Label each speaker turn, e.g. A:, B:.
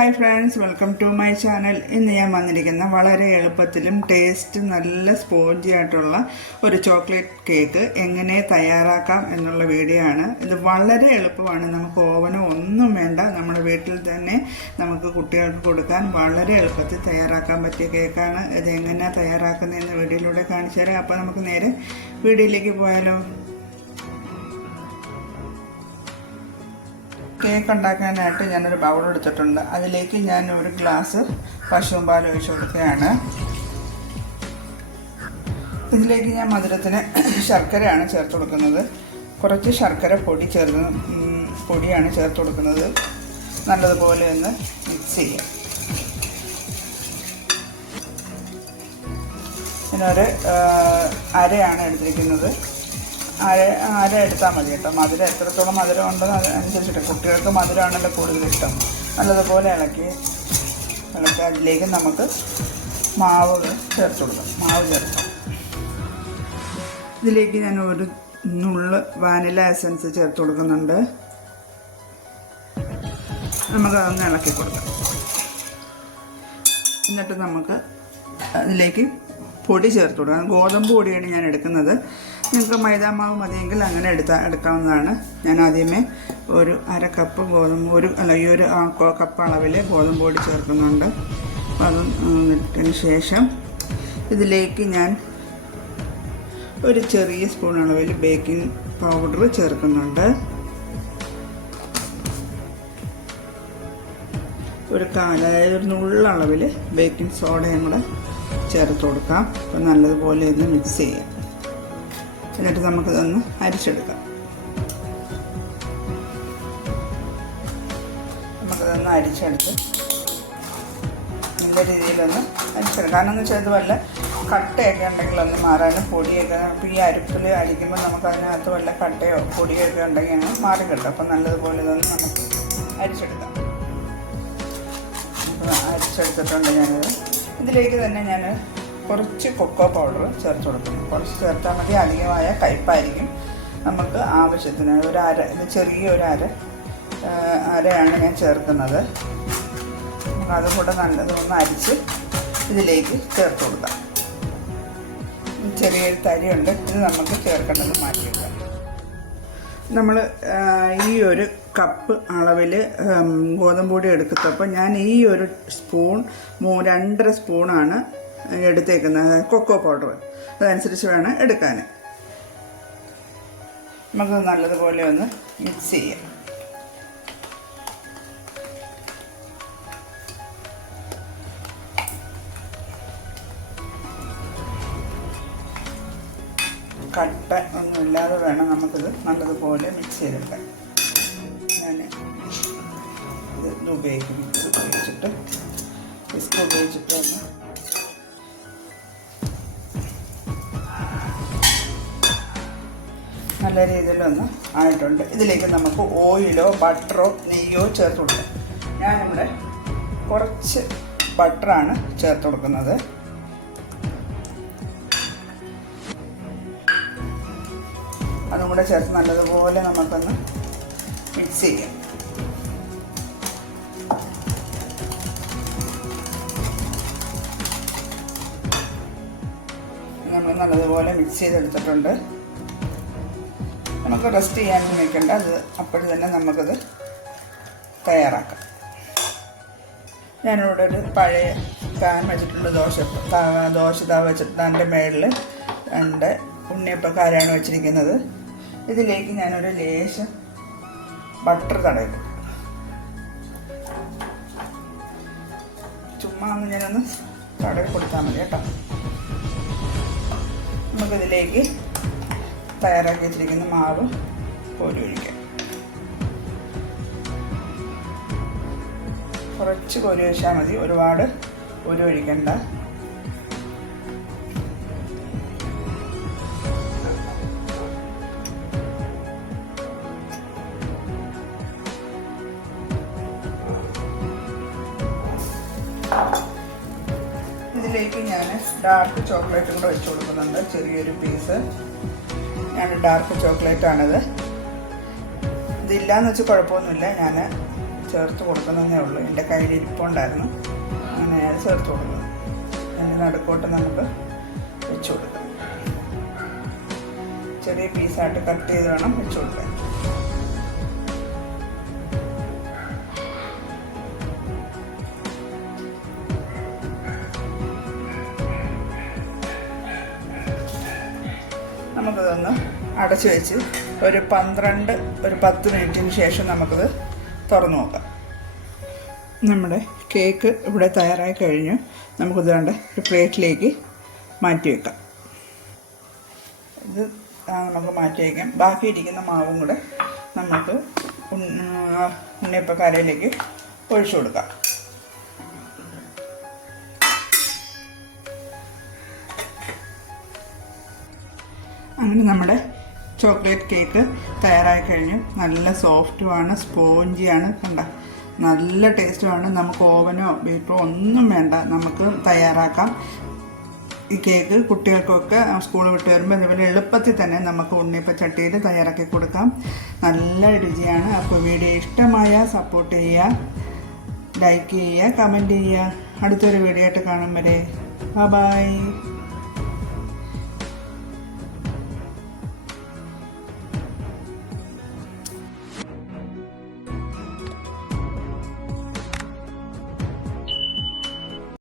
A: Hi friends welcome to my channel ഇന്ന് ഞാൻ വന്നിരിക്കുന്ന വളരെ എളുപ്പത്തിലും ടേസ്റ്റ് നല്ല സ്പോഞ്ചി ആയിട്ടുള്ള ഒരു ചോക്ലേറ്റ് കേക്ക് എങ്ങനെ തയ്യാറാക്കാം എന്നുള്ള വീഡിയോ ആണ്. ഇത് വളരെ എളുപ്പമാണ്. നമുക്ക് ഓവനോ ഒന്നും വേണ്ട. നമ്മുടെ വീട്ടിൽ തന്നെ നമുക്ക് കുട്ടികൾക്ക് കൊടുക്കാൻ വളരെ എളുപ്പത്തിൽ തയ്യാറാക്കാൻ പറ്റിയ കേക്കാണ് ഇത് എങ്ങനെയാണ് തയ്യാറാക്കുന്നതെന്ന് വീഡിയോയിലൂടെ കാണിച്ചു തരാം. അപ്പോൾ നമുക്ക് നേരെ വീഡിയോയിലേക്ക് പോയാലോ. കേക്ക് ഉണ്ടാക്കാനായിട്ട് ഞാനൊരു ബൗൾ എടുത്തിട്ടുണ്ട്. അതിലേക്ക് ഞാൻ ഒരു ഗ്ലാസ് പശുവും പാൽ ഒഴിച്ചു കൊടുക്കുകയാണ്. ഇതിലേക്ക് ഞാൻ മധുരത്തിന് ശർക്കരയാണ് ചേർത്ത് കൊടുക്കുന്നത്. കുറച്ച് ശർക്കര പൊടി ചേർന്ന് പൊടിയാണ് ചേർത്ത് കൊടുക്കുന്നത്. നല്ലതുപോലെ ഒന്ന് മിക്സ് ചെയ്യാം. ഇതിനൊരു അരയാണ് എടുത്തിരിക്കുന്നത്. അര അര എടുത്താൽ മതി കേട്ടോ. മധുരം എത്രത്തോളം മധുരം ഉണ്ടോ അതനുസരിച്ചിട്ട് കുട്ടികൾക്ക് മധുരമാണല്ലോ കൂടുതൽ ഇഷ്ടം. നല്ലതുപോലെ ഇളക്കി ഇളക്കി അതിലേക്ക് നമുക്ക് മാവ് ചേർത്ത് കൊടുക്കാം. മാവ് ചേർക്കാം. ഇതിലേക്ക് ഞാൻ ഒരു നുള്ള് വാനില എസൻസ് ചേർത്ത് കൊടുക്കുന്നുണ്ട്. നമുക്കതൊന്ന് ഇളക്കി കൊടുക്കാം. എന്നിട്ട് നമുക്ക് അതിലേക്ക് പൊടി ചേർത്ത് കൊടുക്കാം. ഗോതമ്പ് പൊടിയാണ് ഞാൻ എടുക്കുന്നത്. നിങ്ങൾക്ക് മൈദാമാവ് മതിയെങ്കിൽ അങ്ങനെ എടുത്താൽ എടുക്കാവുന്നതാണ്. ഞാൻ ആദ്യമേ ഒരു അര കപ്പ് ഗോതമ്പ് ഒരു അല്ല ഈ ഒരു കപ്പ് അളവിൽ ഗോതമ്പ് പൊടി ചേർക്കുന്നുണ്ട്. അതും ഇട്ടതിന് ശേഷം ഇതിലേക്ക് ഞാൻ ഒരു ചെറിയ സ്പൂൺ അളവിൽ ബേക്കിംഗ് പൗഡർ ചേർക്കുന്നുണ്ട്. ഒരു കാല അതായത് ഒരു നുള്ളളവിൽ ബേക്കിംഗ് സോഡയും കൂടെ ചേർത്ത് കൊടുക്കാം. അപ്പം നല്ലതുപോലെ ഇത് മിക്സ് ചെയ്യാം. എന്നിട്ട് നമുക്കിതൊന്ന് അരിച്ചെടുക്കാം. നമുക്കിതൊന്ന് അരിച്ചെടുത്ത് നല്ല രീതിയിലൊന്ന് അരിച്ചെടുക്കാം. കാരണം എന്ന് വെച്ചാൽ ഇത് വല്ല കട്ടയൊക്കെ ഉണ്ടെങ്കിൽ ഒന്ന് മാറാനും പൊടിയൊക്കെ ഇപ്പോൾ ഈ അരിപ്പിൽ അരിക്കുമ്പോൾ നമുക്ക് അതിനകത്ത് വല്ല കട്ടയോ പൊടിയോ ഒക്കെ ഉണ്ടെങ്കിൽ അങ്ങനെ മാറി കിട്ടും. അപ്പം നല്ലതുപോലെ ഇതൊന്ന് നമുക്ക് അരിച്ചെടുക്കാം. അപ്പോൾ അരിച്ചെടുത്തിട്ടുണ്ട് ഞാനത്. ഇതിലേക്ക് തന്നെ ഞാൻ കുറച്ച് കൊക്കോ പൗഡർ ചേർത്ത് കൊടുക്കണം. കുറച്ച് ചേർത്താൽ മതി. അധികമായ കയ്പായിരിക്കും. നമുക്ക് ആവശ്യത്തിന് ഒരു അര ഇത് ചെറിയ ഒരു അര അരയാണ് ഞാൻ ചേർക്കുന്നത്. അതും കൂടെ നല്ലതൊന്ന് അരിച്ച് ഇതിലേക്ക് ചേർത്ത് കൊടുക്കാം. ചെറിയൊരു തരിയുണ്ട്. ഇത് നമുക്ക് ചേർക്കേണ്ടത് മാറ്റിയെടുക്കാം നമ്മൾ ഈ ഒരു കപ്പ് അളവിൽ ഗോതമ്പ് പൊടി എടുത്തപ്പോൾ ഞാൻ ഈ ഒരു സ്പൂൺ മൂ രണ്ടര സ്പൂണാണ് എടുത്തേക്കുന്നത് കൊക്കോ പൗഡർ. അതനുസരിച്ച് വേണം എടുക്കാൻ നമുക്ക് നല്ലതുപോലെ ഒന്ന് മിക്സ് ചെയ്യാം. കട്ട ഒന്നുമില്ലാതെ വേണം നമുക്കിത് നല്ലതുപോലെ മിക്സ് ചെയ്തെടുക്കാൻ. ഞാൻ ഇത് ഉപയോഗിക്കും. ഉപയോഗിച്ചിട്ട് ഉപയോഗിച്ചിട്ട് ഒന്ന് നല്ല രീതിയിലൊന്ന് ആയിട്ടുണ്ട്. ഇതിലേക്ക് നമുക്ക് ഓയിലോ ബട്ടറോ നെയ്യോ ചേർത്ത് കൊടുക്കാം. ഞാനിവിടെ കുറച്ച് ബട്ടറാണ് ചേർത്ത് കൊടുക്കുന്നത്. അതും കൂടെ ചേർത്ത് നല്ലതുപോലെ നമുക്കൊന്ന് മിക്സ് ചെയ്യാം. നമ്മൾ നല്ലതുപോലെ മിക്സ് ചെയ്തെടുത്തിട്ടുണ്ട്. നമുക്ക് റെസ്റ്റ് ചെയ്യാനൊന്നും നിൽക്കേണ്ട. അത് അപ്പോഴും തന്നെ നമുക്കത് തയ്യാറാക്കാം. ഞാനിവിടെ ഒരു പഴയ താൻ വെച്ചിട്ടുള്ള ദോശ ദോശ താ വെച്ചിട്ട് അതിന്റെ മേളിൽ രണ്ട് ഉണ്ണിയപ്പക്കാരാണ് വെച്ചിരിക്കുന്നത്. ഇതിലേക്ക് ഞാനൊരു ലേശം ബട്ടർ തടയും ചുമ്മാ ഒന്ന് ഞാനൊന്ന് തടവി കൊടുത്താൽ മതി കേട്ടോ. നമുക്കിതിലേക്ക് തയ്യാറാക്കി വെച്ചിരിക്കുന്ന മാവ് കോരി ഒഴിക്കാം. കുറച്ച് കോരി ഒഴിച്ചാൽ മതി. ഒരുപാട് കോരി ഒഴിക്കണ്ട. ഇതിലേക്ക് ഞാൻ ഡാർക്ക് ചോക്ലേറ്റും കൂടെ വെച്ച് കൊടുക്കുന്നുണ്ട്. ചെറിയൊരു പീസ് ഞാൻ ഡാർക്ക് ചോക്ലേറ്റ് ആണിത് ഇതില്ലാന്ന് വെച്ച് കുഴപ്പമൊന്നുമില്ല. ഞാൻ ചേർത്ത് കൊടുക്കുന്നതേ ഉള്ളൂ. എന്റെ കയ്യിൽ ഇരിപ്പുണ്ടായിരുന്നു. അങ്ങനെ ഞാൻ ചേർത്ത് കൊടുക്കുന്നു. അതിന്റെ നടുക്കോട്ട് നമുക്ക് വെച്ച് കൊടുക്കാം. ചെറിയ പീസായിട്ട് കട്ട് ചെയ്ത് വേണം വെച്ച് കൊടുക്കാൻ. നമുക്കിതൊന്ന് അടച്ചു വെച്ച് ഒരു പന്ത്രണ്ട് ഒരു പത്ത് മിനിറ്റിന് ശേഷം നമുക്കിത് തുറന്നു നോക്കാം. നമ്മുടെ കേക്ക് ഇവിടെ തയ്യാറായി കഴിഞ്ഞു. നമുക്കിത് വേണ്ട ഒരു പ്ലേറ്റിലേക്ക് മാറ്റി വെക്കാം. ഇത് നമുക്ക് മാറ്റി വയ്ക്കാം. ബാക്കി ഇരിക്കുന്ന മാവും കൂടെ നമുക്ക് ഉണ്ണിയപ്പക്കരയിലേക്ക് ഒഴിച്ചു കൊടുക്കാം. അങ്ങനെ നമ്മുടെ ചോക്ലേറ്റ് കേക്ക് തയ്യാറായി കഴിഞ്ഞു. നല്ല സോഫ്റ്റുമാണ് സ്പോഞ്ചിയാണ്. കണ്ട നല്ല ടേസ്റ്റുമാണ്. നമുക്ക് ഓവനോ ബീറ്ററോ ഒന്നും വേണ്ട. നമുക്ക് തയ്യാറാക്കാം. ഈ കേക്ക് കുട്ടികൾക്കൊക്കെ സ്കൂൾ വിട്ട് വരുമ്പോൾ ഇതുപോലെ എളുപ്പത്തിൽ തന്നെ നമുക്ക് ഉണ്ണിയപ്പ ചട്ടിയിൽ തയ്യാറാക്കി കൊടുക്കാം. നല്ല രുചിയാണ്. അപ്പോൾ വീഡിയോ ഇഷ്ടമായ സപ്പോർട്ട് ചെയ്യുക ലൈക്ക് ചെയ്യുക കമന്റ് ചെയ്യുക. അടുത്തൊരു വീഡിയോ ആയിട്ട് കാണും വരെ. ബൈ